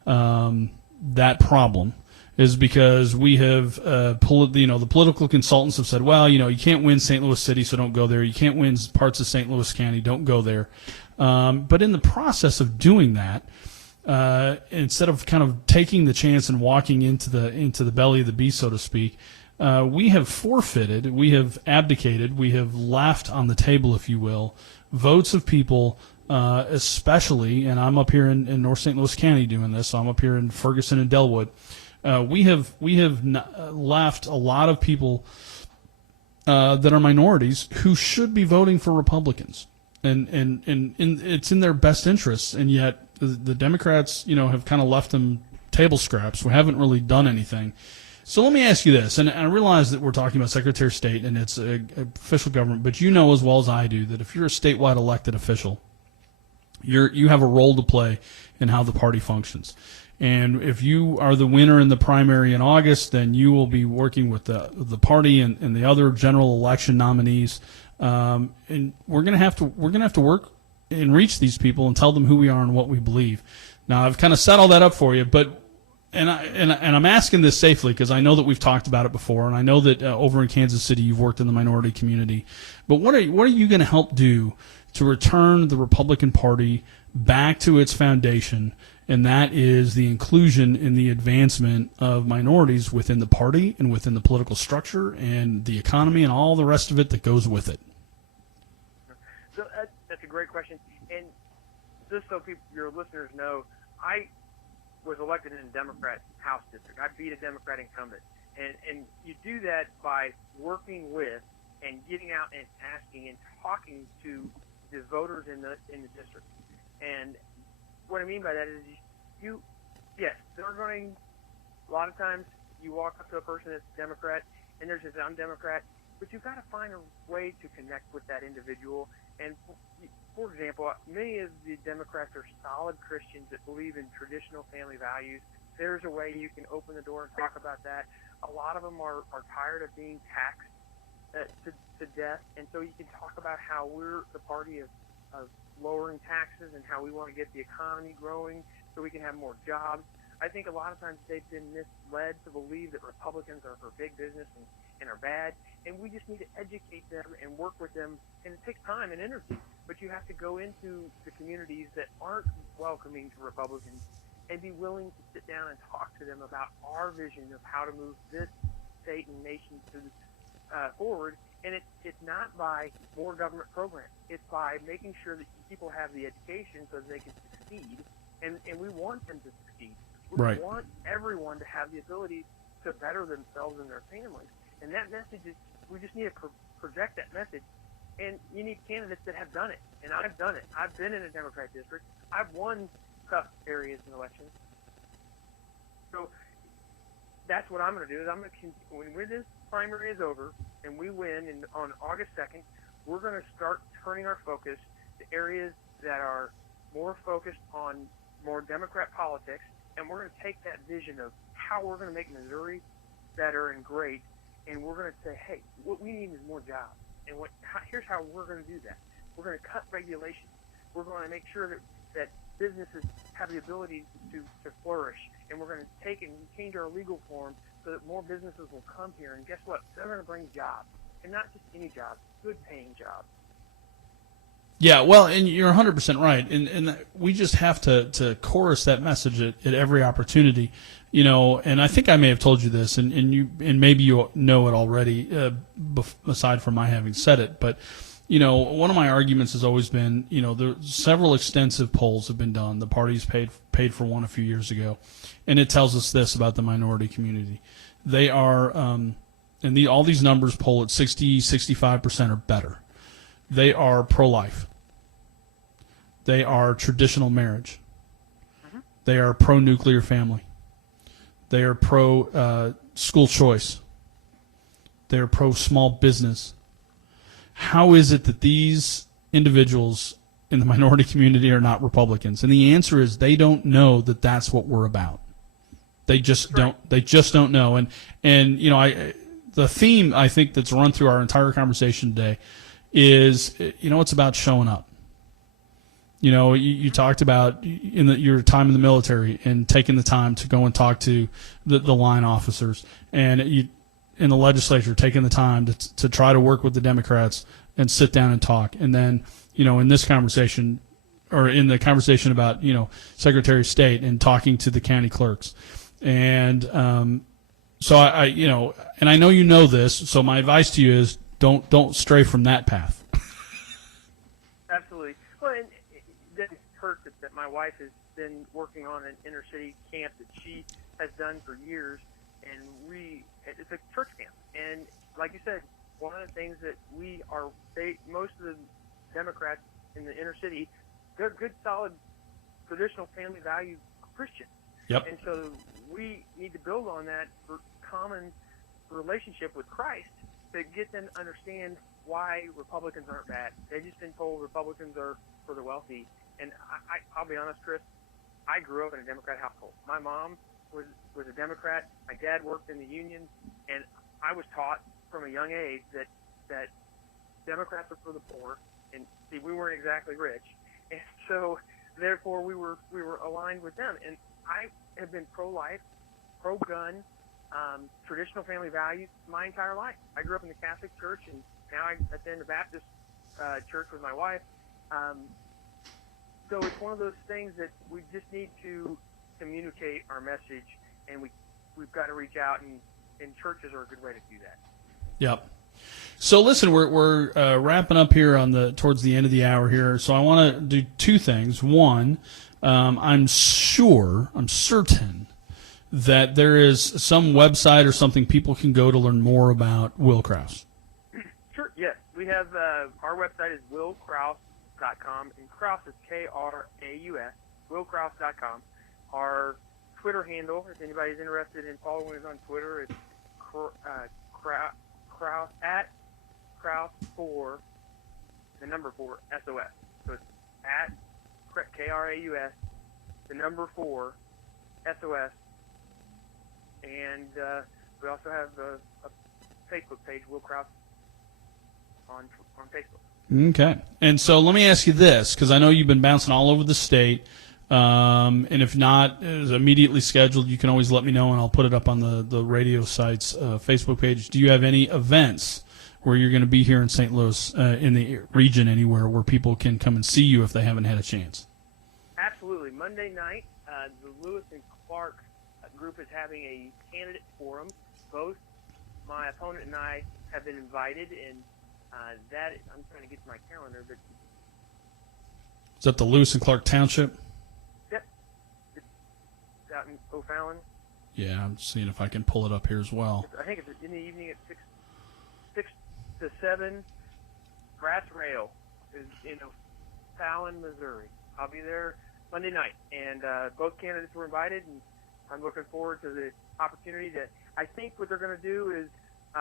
that problem is because we have, the political consultants have said, well, you know, you can't win St. Louis City, so don't go there. You can't win parts of St. Louis County, don't go there. But in the process of doing that, instead of kind of taking the chance and walking into the belly of the beast, so to speak, we have forfeited, we have abdicated, we have left on the table, if you will, votes of people, especially, and I'm up here in North St. Louis County doing this, so I'm up here in Ferguson and Delwood. We have left a lot of people that are minorities who should be voting for Republicans, and it's in their best interests, and yet the Democrats, you know, have kind of left them table scraps. We haven't really done anything. So let me ask you this, and I realize that we're talking about Secretary of State and it's a official government, but you know as well as I do that if you're a statewide elected official, you have a role to play in how the party functions. And if you are the winner in the primary in August, then you will be working with the party and the other general election nominees, and we're gonna have to work and reach these people and tell them who we are and what we believe. Now I've kind of set all that up for you, but and I'm asking this safely because I know that we've talked about it before, and I know that over in Kansas City you've worked in the minority community. But what are you going to help do to return the Republican Party back to its foundation? And that is the inclusion and the advancement of minorities within the party and within the political structure and the economy and all the rest of it that goes with it. So that's a great question. And just so your listeners know, I was elected in a Democrat House district. I beat a Democrat incumbent. And you do that by working with and getting out and asking and talking to the voters in the district. And what I mean by that is they're going, a lot of times you walk up to a person that's a Democrat and they're just, I'm Democrat, but you've got to find a way to connect with that individual. And for example, many of the Democrats are solid Christians that believe in traditional family values, there's a way you can open the door and talk about that. A lot of them are tired of being taxed to death, and so you can talk about how we're the party of lowering taxes and how we want to get the economy growing so we can have more jobs. I think a lot of times they've been misled to believe that Republicans are for big business and are bad, and we just need to educate them and work with them, and it takes time and energy, but you have to go into the communities that aren't welcoming to Republicans and be willing to sit down and talk to them about our vision of how to move this state and nation forward. And it's not by more government programs. It's by making sure that people have the education so that they can succeed, and we want them to succeed. We Right. want everyone to have the ability to better themselves and their families. And that message is, we just need to project that message. And you need candidates that have done it. And I've done it. I've been in a Democrat district. I've won tough areas in elections. So that's what I'm going to do. Is I'm going to, when this primary is over and we win on August 2nd, we're going to start turning our focus to areas that are more focused on more Democrat politics, and we're going to take that vision of how we're going to make Missouri better and great, and we're going to say, hey, what we need is more jobs. And here's how we're going to do that. We're going to cut regulations. We're going to make sure that businesses have the ability to flourish, and we're going to take and change our legal form so that more businesses will come here. And guess what? They're going to bring jobs, and not just any jobs, good-paying jobs. Yeah, well, and you're 100% right, and we just have to chorus that message at every opportunity, And I think I may have told you this, and maybe you know it already, aside from my having said it. But one of my arguments has always been, several extensive polls have been done. The parties paid for one a few years ago, and it tells us this about the minority community: they are, all these numbers poll at 65% or better. They are pro-life. They are traditional marriage. Mm-hmm. They are pro-nuclear family. They are pro-school choice. They are pro-small business. How is it that these individuals in the minority community are not Republicans? And the answer is they don't know that that's what we're about. They just don't. They just don't know. And the theme I think that's run through our entire conversation today is, it's about showing up. You talked about your time in the military and taking the time to go and talk to the line officers, and in the legislature taking the time to try to work with the Democrats and sit down and talk. And then, in this conversation, or in the conversation about, Secretary of State and talking to the county clerks. And so and I know you know this, so my advice to you is don't stray from that path. Absolutely. Well, and it hurt that my wife has been working on an inner city camp that she has done for years, and it's a church camp. And like you said, one of the things that most of the Democrats in the inner city, they're good, solid, traditional family value Christians. Yep. And so we need to build on that for common relationship with Christ to get them to understand why Republicans aren't bad. They've just been told Republicans are for the wealthy. And I'll be honest, Chris, I grew up in a Democrat household. My mom was a Democrat. My dad worked in the union, and I was taught from a young age that Democrats are for the poor. And see, we weren't exactly rich, and so therefore we were aligned with them. And I have been pro-life, pro-gun, traditional family values my entire life. I grew up in the Catholic Church, and now I attend the Baptist church with my wife. So it's one of those things that we just need to communicate our message, and we've got to reach out, and churches are a good way to do that. Yep. So listen, we're wrapping up here towards the end of the hour here. So I want to do two things. One, I'm certain that there is some website or something people can go to learn more about Will Kraus. Sure. Yes, we have our website is willkraus.com, and Kraus is Kraus. Willkraus.com. Our Twitter handle, if anybody's interested in following us on Twitter, is Kraus at Kraus4, the number 4 SOS. So it's at Kraus, the number 4 SOS and we also have a Facebook page, Will Kraus, on Facebook. Okay. And so let me ask you this, because I know you've been bouncing all over the state. And if not is immediately scheduled, you can always let me know, and I'll put it up on the radio site's Facebook page. Do you have any events where you're going to be here in St. Louis, in the region anywhere, where people can come and see you if they haven't had a chance? Absolutely. Monday night, the Lewis and Clark group is having a candidate forum. Both my opponent and I have been invited, and I'm trying to get to my calendar, but Is that the Lewis and Clark Township? yep, it's out in O'Fallon. Yeah, I'm seeing if I can pull it up here as well. I think it's in the evening at 6 to 7. Brass Rail is in O'Fallon, Missouri. I'll be there Monday night, and both candidates were invited, and I'm looking forward to the opportunity to. I think what they're going to do is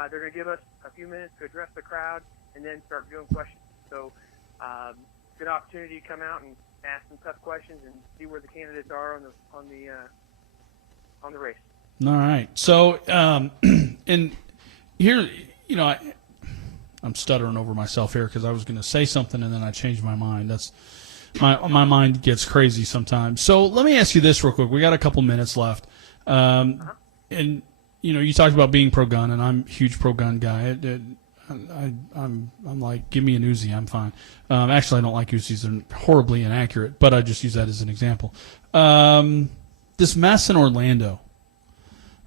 they're going to give us a few minutes to address the crowd and then start doing questions. So, good opportunity to come out and ask some tough questions and see where the candidates are on the race. All right. So, and here, I'm stuttering over myself here because I was going to say something and then I changed my mind. That's my mind gets crazy sometimes. So let me ask you this real quick. We got a couple minutes left, and you talked about being pro-gun, and I'm a huge pro-gun guy. I'm like, give me an Uzi, I'm fine. Actually, I don't like Uzis; they're horribly inaccurate. But I just use that as an example. This mess in Orlando.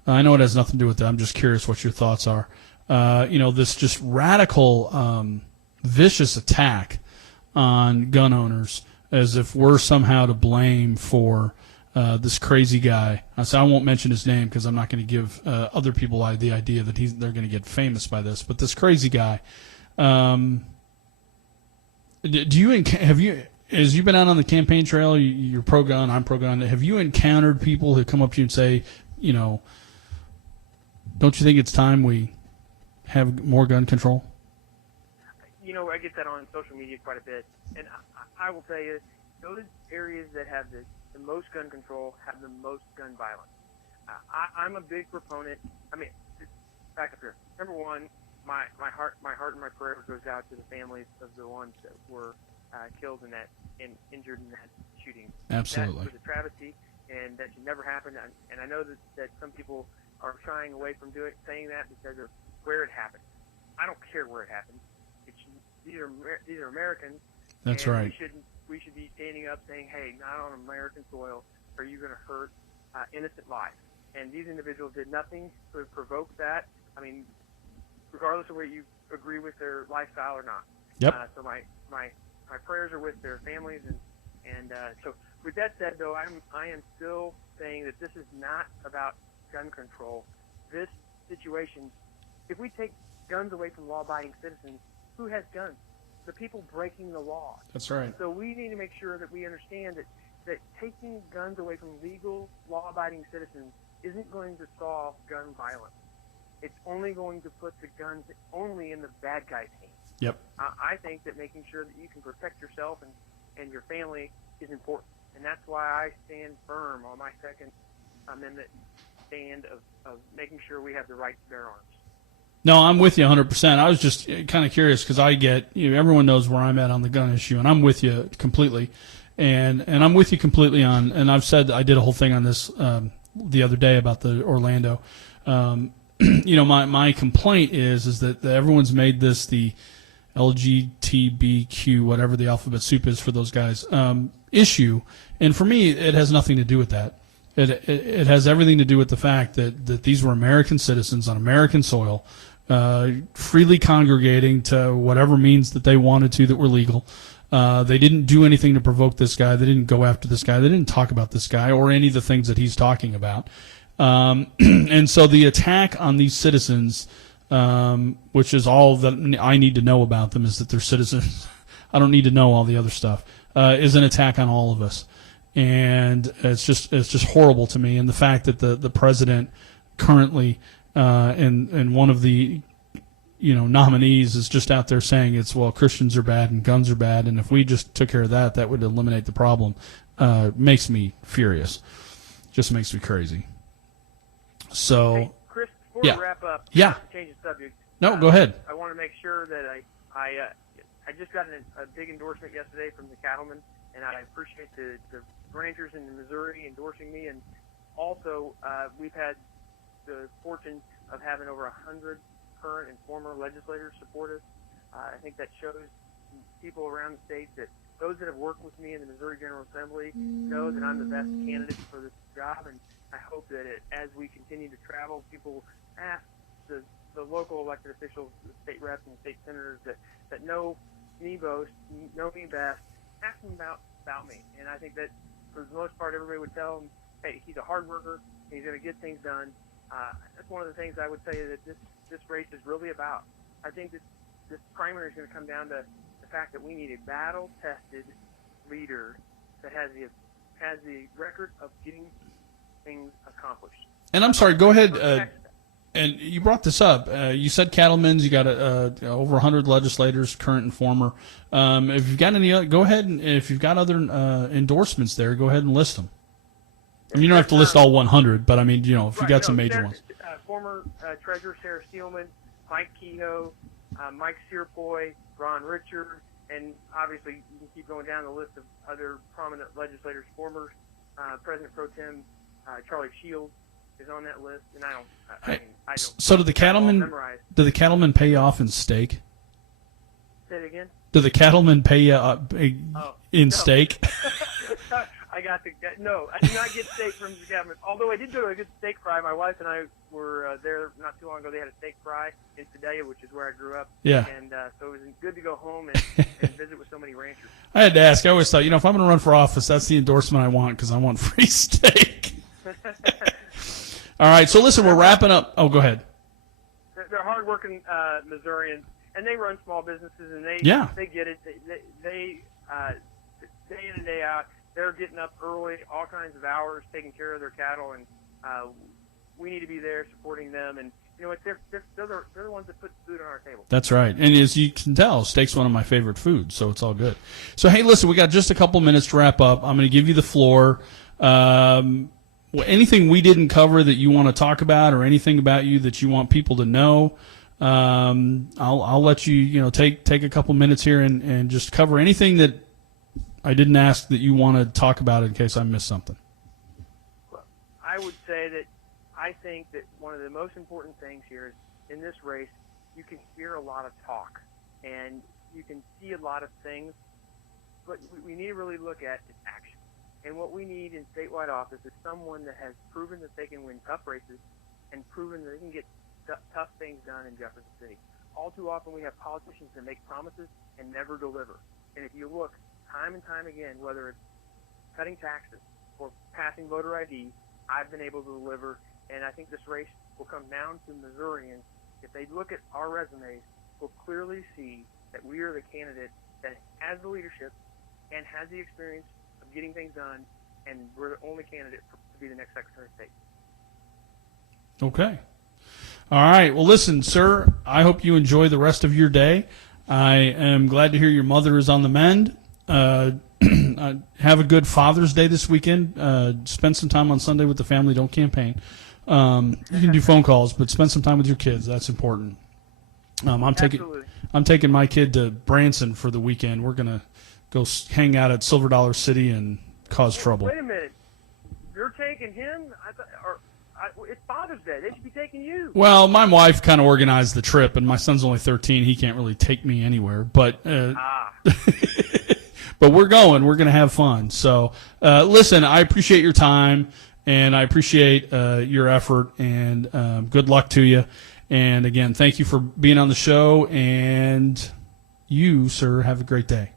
I know it has nothing to do with that. I'm just curious what your thoughts are. This just radical, vicious attack on gun owners, as if we're somehow to blame for this crazy guy. I won't mention his name because I'm not going to give other people the idea that they're going to get famous by this. But this crazy guy, as you've been out on the campaign trail, you're pro-gun, I'm pro-gun. Have you encountered people who come up to you and say, don't you think it's time we have more gun control? I get that on social media quite a bit, and I will tell you, those areas that have the most gun control have the most gun violence. I'm a big proponent. Back up here. Number one, my heart and my prayers goes out to the families of the ones that were killed and injured in that shooting. Absolutely. That was a travesty, and that should never happen. And I know that some people are shying away from saying that because of where it happened. I don't care where it happened. These are Americans. That's and right. We should be standing up saying, hey, not on American soil are you going to hurt innocent lives. And these individuals did nothing to provoke that. Regardless of whether you agree with their lifestyle or not. Yep. So my prayers are with their families, and so with that said, though, I am still saying that this is not about gun control. This situation, if we take guns away from law-abiding citizens, who has guns? The people breaking the law. That's right. So we need to make sure that we understand that taking guns away from legal, law-abiding citizens isn't going to solve gun violence. It's only going to put the guns only in the bad guy's hands. Yep. I think that making sure that you can protect yourself and your family is important. And that's why I stand firm on my Second Amendment stand of making sure we have the right to bear arms. No, I'm with you 100%. I was just kind of curious because I get, everyone knows where I'm at on the gun issue, and I'm with you completely. And I'm with you completely on, and I've said I did a whole thing on this the other day about the Orlando. My complaint is that everyone's made this the LGTBQ, whatever the alphabet soup is for those guys, issue. And for me, it has nothing to do with that. It has everything to do with the fact that these were American citizens on American soil, freely congregating to whatever means that they wanted to that were legal. They didn't do anything to provoke this guy. They didn't go after this guy. They didn't talk about this guy or any of the things that he's talking about. And so the attack on these citizens, which is all that I need to know about them, is that they're citizens. I don't need to know all the other stuff. Is an attack on all of us. And it's just horrible to me. And the fact that the president currently and one of the nominees is just out there saying Christians are bad and guns are bad, and if we just took care of that would eliminate the problem, makes me furious. Just makes me crazy. So Before Yeah. we wrap up, Yeah. change the subject. No, go ahead. I want to make sure that I just got a big endorsement yesterday from the Cattlemen, and I appreciate the ranchers in Missouri endorsing me. And also, we've had the fortune of having over 100 current and former legislators support us. I think that shows people around the state that those that have worked with me in the Missouri General Assembly know that I'm the best candidate for this job, and I hope that as we continue to travel, people ask the local elected officials, the state reps and state senators that know me most, know me best, ask them about me. And I think that for the most part, everybody would tell him, hey, he's a hard worker, he's going to get things done. That's one of the things I would say that this race is really about. I think that this primary is going to come down to the fact that we need a battle-tested leader that has the record of getting things accomplished. And I'm sorry, go ahead. And you brought this up. You said Cattlemen's. You got over 100 legislators, current and former. If you've got any, go ahead, and if you've got other endorsements there, go ahead and list them. I mean, you don't have to list all 100, but I mean, if you got some major ones. Former Treasurer Sarah Steelman, Mike Kehoe, Mike Searpoy, Ron Richard, and obviously you can keep going down the list of other prominent legislators. Former President Pro Tem Charlie Shields is on that list, and I don't. So do the cattlemen pay you off in steak? Say it again. Do the cattlemen pay you in steak? No, I did not get steak from the government. Although I did go to a good steak fry. My wife and I were there not too long ago. They had a steak fry in Sedalia, which is where I grew up. Yeah. And so it was good to go home and visit with so many ranchers. I had to ask. I always thought, if I'm going to run for office, that's the endorsement I want because I want free steak. All right. So listen, we're wrapping up. Oh, go ahead. They're hardworking Missourians, and they run small businesses, and they get it. They day in and day out. They're getting up early, all kinds of hours, taking care of their cattle, and we need to be there supporting them. And they're the ones that put food on our table. That's right. And as you can tell, steak's one of my favorite foods, so it's all good. So, hey, listen, we got just a couple minutes to wrap up. I'm going to give you the floor. Anything we didn't cover that you want to talk about, or anything about you that you want people to know, I'll let you take a couple minutes here and just cover anything that I didn't ask that you want to talk about in case I missed something. Well, I would say that I think that one of the most important things here is in this race, you can hear a lot of talk and you can see a lot of things, but we need to really look at is action. And what we need in statewide office is someone that has proven that they can win tough races and proven that they can get tough things done in Jefferson City. All too often we have politicians that make promises and never deliver. And if you look time and time again, whether it's cutting taxes or passing voter ID, I've been able to deliver. And I think this race will come down to Missourians. If they look at our resumes, will clearly see that we are the candidate that has the leadership and has the experience of getting things done, and we're the only candidate to be the next Secretary of State. Okay. All right. Well, listen, sir, I hope you enjoy the rest of your day. I am glad to hear your mother is on the mend. Have a good Father's Day this weekend. Spend some time on Sunday with the family. Don't campaign. You can do phone calls, but spend some time with your kids. That's important. I'm taking my kid to Branson for the weekend. We're gonna go hang out at Silver Dollar City and cause trouble. Wait a minute. You're taking him? It's Father's Day. They should be taking you. Well, my wife kind of organized the trip, and my son's only 13. He can't really take me anywhere. But but we're going. We're going to have fun. So, listen, I appreciate your time, and I appreciate your effort, and good luck to you. And, again, thank you for being on the show, and you, sir, have a great day.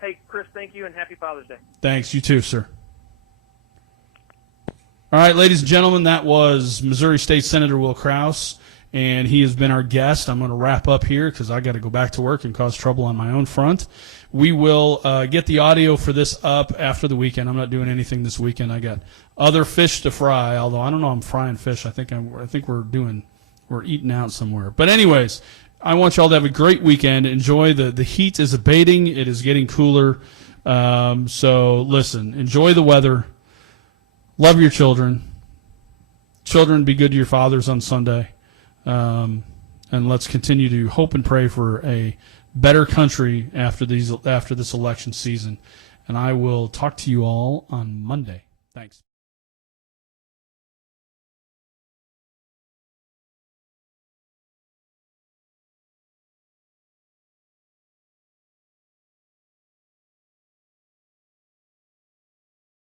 Hey, Chris, thank you, and happy Father's Day. Thanks. You too, sir. All right, ladies and gentlemen, that was Missouri State Senator Will Kraus, and he has been our guest. I'm going to wrap up here because I got to go back to work and cause trouble on my own front. We will get the audio for this up after the weekend. I'm not doing anything this weekend. I got other fish to fry, although I don't know I'm frying fish. I think we're eating out somewhere. But anyways, I want you all to have a great weekend. Enjoy. The heat is abating. It is getting cooler. So listen, enjoy the weather. Love your children. Children, be good to your fathers on Sunday. and let's continue to hope and pray for a better country after this election season. And I will talk to you all on Monday. Thanks.